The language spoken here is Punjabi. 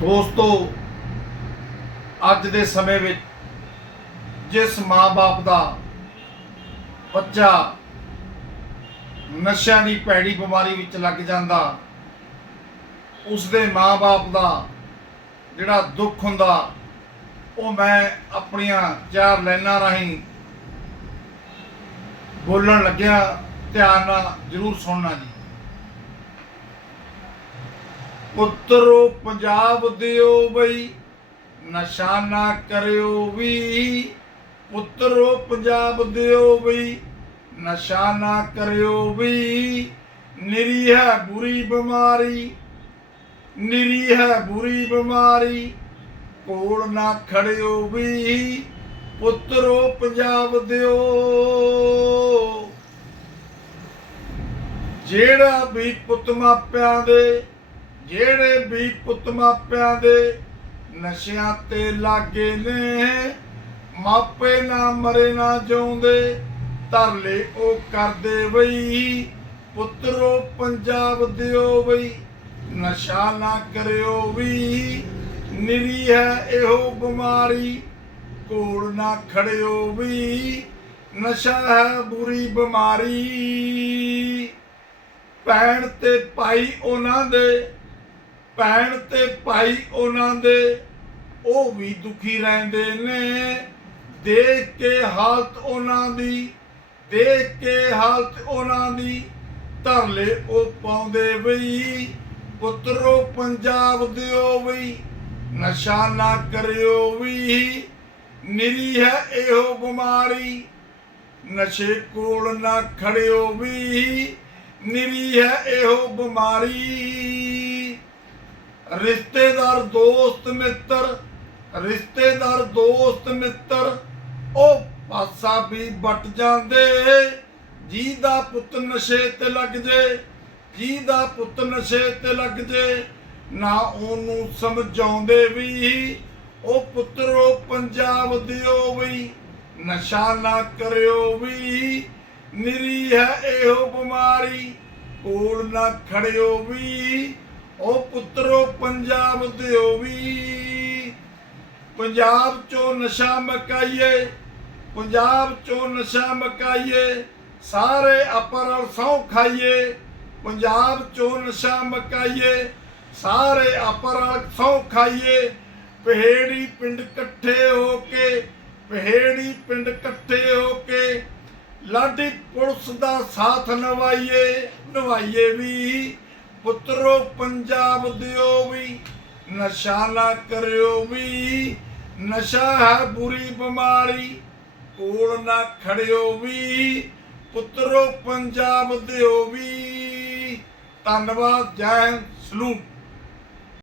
ਦੋਸਤੋ, ਅੱਜ ਦੇ ਸਮੇਂ ਵਿੱਚ ਜਿਸ ਮਾਂ-ਬਾਪ ਦਾ ਬੱਚਾ ਨਸ਼ਿਆਂ ਦੀ ਭੈੜੀ ਬਿਮਾਰੀ ਵਿੱਚ ਲੱਗ ਜਾਂਦਾ ਉਸ ਦੇ ਮਾਂ-ਬਾਪ ਦਾ ਜਿਹੜਾ ਦੁੱਖ ਹੁੰਦਾ, ਉਹ ਮੈਂ ਆਪਣੀਆਂ ਚਾਰ ਲਾਈਨਾਂ ਰਾਹੀਂ ਬੋਲਣ ਲੱਗਿਆ, ਧਿਆਨ ਨਾਲ ਜ਼ਰੂਰ ਸੁਣਨਾ ਜੀ। ਪੁੱਤਰੋ, ਪੰਜਾਬ ਦਿਓ ਬਈ ਨਸ਼ਾ ਨਾ ਕਰਿਓ ਵੀ। ਪੁੱਤਰੋ, ਪੰਜਾਬ ਦਿਓ ਬਈ ਨਸ਼ਾ ਨਾ ਕਰਿਓ ਵੀ। ਨਿਰੀ ਹੈ ਬੁਰੀ ਬਿਮਾਰੀ, ਨਿਰੀ ਹੈ ਬੁਰੀ ਬਿਮਾਰੀ, ਕੋਲ ਨਾ ਖੜਿਓ ਵੀ। ਪੁੱਤਰੋ, ਪੰਜਾਬ ਦਿਓ। ਜਿਹੜਾ ਵੀ ਪੁੱਤ ਮਾਪਿਆਂ ਦੇ ਜਿਹੜੇ ਵੀ ਪੁੱਤ ਮਾਪਿਆਂ ਦੇ ਨਸ਼ਿਆਂ ਤੇ ਲਾਗੇ ਨੇ, ਮਾਪੇ ਨਾ ਮਰੇ ਨਾ ਜਿਉਂਦੇ ਧਰਲੇ ਉਹ ਕਰਦੇ ਬਈ ਪੁੱਤਰੋ ਪੰਜਾਬ ਦਿਓ ਬਈ ਨਸ਼ਾ ਨਾ ਕਰਿਓ ਵੀ, ਨਿਰੀ ਹੈ ਇਹੋ ਬਿਮਾਰੀ ਕੋਲ ਨਾ ਖੜਿਓ ਵੀ, ਨਸ਼ਾ ਹੈ ਬੁਰੀ ਬਿਮਾਰੀ। ਭੈਣ ਤੇ ਭਾਈ ਉਹਨਾਂ ਦੇ ਭੈਣ ਤੇ ਭਾਈ ਉਹਨਾਂ ਦੇ, ਉਹ ਵੀ ਦੁਖੀ ਰਹਿੰਦੇ ਨੇ। ਦੇਖ ਕੇ ਹਾਲਤ ਉਹਨਾਂ ਦੀ, ਦੇਖ ਕੇ ਹਾਲਤ ਉਹਨਾਂ ਦੀ, ਧਰਲੇ ਉਹ ਪਾਉਂਦੇ ਬਈ। ਪੁੱਤਰੋ, ਪੰਜਾਬ ਦਿਓ ਬਈ, ਨਸ਼ਾ ਨਾ ਕਰਿਓ ਵੀ ਨਿਰੀ ਹੈ ਇਹੋ ਬਿਮਾਰੀ, ਨਸ਼ੇ ਕੋਲ ਨਾ ਖੜਿਓ ਵੀ ਨਿਰੀ ਹੈ ਇਹੋ ਬਿਮਾਰੀ। ਰਿਸ਼ਤੇਦਾਰ, ਦੋਸਤ, ਮਿੱਤਰ, ਰਿਸ਼ਤੇਦਾਰ, ਦੋਸਤ, ਮਿੱਤਰ, ਉਹ ਪਾਸਾ ਵੀ ਵੱਟ ਜਾਂਦੇ। ਜੀ ਦਾ ਪੁੱਤ ਨਸ਼ੇ ਤੇ ਲੱਗ ਜੇ ਜੀ ਦਾ ਪੁੱਤ ਨਸ਼ੇ ਤੇ ਲੱਗ ਜੇ, ਨਾ ਉਹਨੂੰ ਸਮਝਾਉਂਦੇ ਵੀ, ਉਹ ਪੁੱਤਰੋ ਪੰਜਾਬ ਦਿਓ ਵੀ, ਨਸ਼ਾ ਨਾ ਕਰਿਓ ਵੀ। ਨਿਰੀ ਹੈ ਇਹੋ ਬਿਮਾਰੀ, ਕੋਲ ਨਾ ਖੜਿਓ ਵੀ। ਉਹ ਪੁੱਤਰੋ, ਪੰਜਾਬ ਦਿਓ ਵੀ। ਪੰਜਾਬ ਚੋਂ ਨਸ਼ਾ ਮਕਾਈਏ, ਪੰਜਾਬ ਚੋਂ ਨਸ਼ਾ ਮਕਾਈਏ, ਸਾਰੇ ਅਪਰ ਸੌ ਖਾਈਏ। ਪੰਜਾਬ ਚੋਂ ਨਸ਼ਾ ਮਕਾਈਏ, ਸਾਰੇ ਅਪਰਲ ਸੌ ਖਾਈਏ। ਪਹੇੜੀ ਪਿੰਡ ਇਕੱਠੇ ਹੋ ਕੇ, ਪਹੇੜੀ ਪਿੰਡ ਇਕੱਠੇ ਹੋ ਕੇ, ਲਾਡੀ ਪੁਲਿਸ ਦਾ ਸਾਥ ਨਵਾਈਏ ਨਵਾਈਏ ਵੀ। ਪੁੱਤਰੋ, ਪੰਜਾਬ ਦਿਓ ਵੀ ਨਸ਼ਾ ਨਾ ਕਰਿਓ ਵੀ। ਨਸ਼ਾ ਹੈ ਬੁਰੀ ਬਿਮਾਰੀ, ਕੋਲ ਨਾ ਖੜਿਓ ਵੀ। ਪੁੱਤਰੋ, ਪੰਜਾਬ ਦਿਓ ਵੀ। ਧੰਨਵਾਦ, ਜੈ ਹਿੰਦ, ਸਲੂਟ।